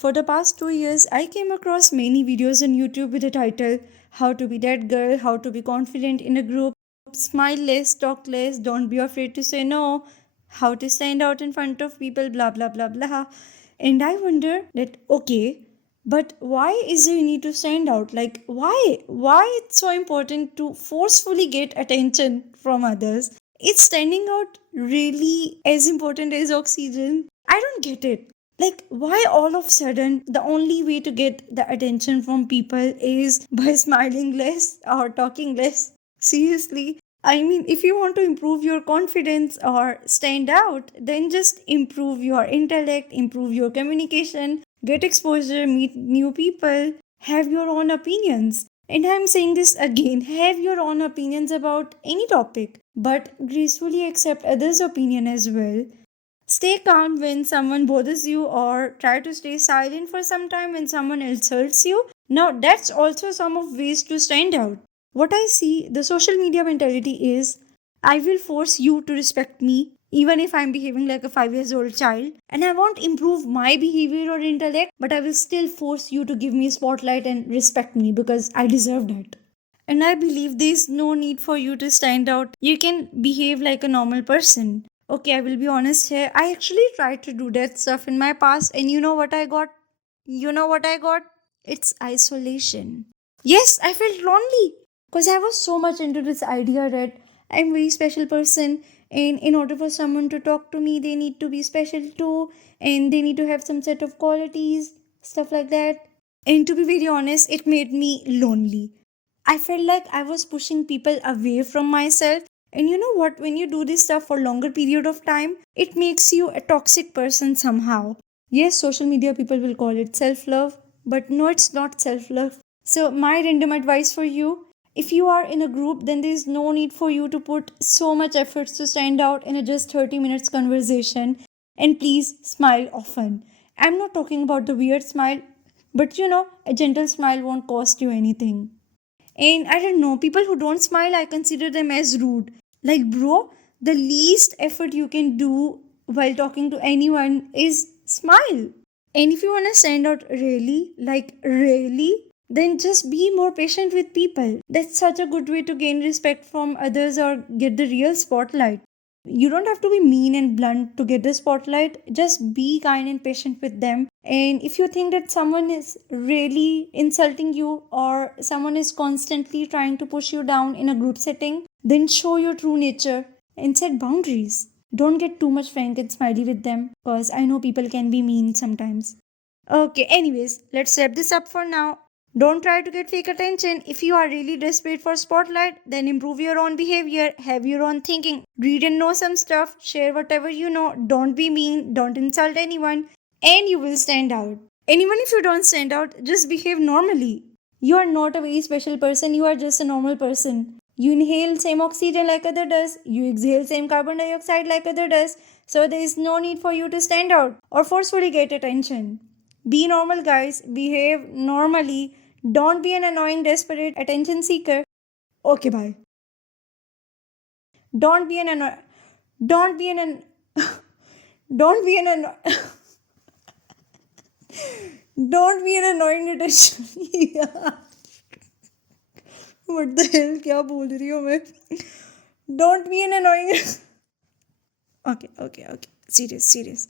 For the past 2 years, I came across many videos on YouTube with the title How to Be That Girl, How to Be Confident in a Group, Smile Less, Talk Less, Don't Be Afraid to Say No, How to Stand Out in Front of People, blah blah blah blah. And I wonder that, okay, but why is there need to stand out? Like, why? Why it's so important to forcefully get attention from others? Is standing out really as important as oxygen? I don't get it. Like, why all of a sudden the only way to get the attention from people is by smiling less or talking less? Seriously? I mean, if you want to improve your confidence or stand out, then just improve your intellect, improve your communication, get exposure, meet new people, have your own opinions. And I'm saying this again, have your own opinions about any topic, but gracefully accept others' opinion as well. Stay calm when someone bothers you, or try to stay silent for some time when someone insults you. Now, that's also some of ways to stand out. What I see, the social media mentality is I will force you to respect me even if I'm behaving like a 5 years old child, and I won't improve my behavior or intellect, but I will still force you to give me spotlight and respect me because I deserve that. And I believe there's no need for you to stand out. You can behave like a normal person. Okay, I will be honest here. I actually tried to do that stuff in my past, and you know what I got? You know what I got? It's isolation. Yes, I felt lonely because I was so much into this idea that I'm a very special person, and in order for someone to talk to me, they need to be special too, and they need to have some set of qualities, stuff like that. And to be very honest, it made me lonely. I felt like I was pushing people away from myself. And you know what? When you do this stuff for longer period of time, it makes you a toxic person somehow. Yes, social media people will call it self-love, but no, it's not self-love. So my random advice for you, if you are in a group, then there is no need for you to put so much efforts to stand out in a just 30 minutes conversation. And please smile often. I'm not talking about the weird smile, but a gentle smile won't cost you anything. And I don't know, people who don't smile, I consider them as rude. Like, bro, the least effort you can do while talking to anyone is smile. And if you want to stand out really, like really, then just be more patient with people. That's such a good way to gain respect from others or get the real spotlight. You don't have to be mean and blunt to get the spotlight. Just be kind and patient with them. And if you think that someone is really insulting you or someone is constantly trying to push you down in a group setting, then show your true nature and set boundaries. Don't get too much frank and smiley with them because I know people can be mean sometimes. Okay, anyways, let's wrap this up for now. Don't try to get fake attention. If you are really desperate for spotlight, then improve your own behavior, have your own thinking, read and know some stuff, share whatever you know, don't be mean, don't insult anyone, and you will stand out. And even if you don't stand out, just behave normally. You are not a very special person, you are just a normal person. You inhale same oxygen like other does, you exhale same carbon dioxide like other does, so there is no need for you to stand out or forcefully get attention. Be normal, guys. Behave normally. Don't be an annoying, desperate attention seeker. Okay, bye. Don't be an anno- Don't be don't be an don't be an annoying attention. Yeah. What the hell? क्या बोल रही हूँ मैं? Don't be an annoying. Okay, okay, okay. Serious, serious.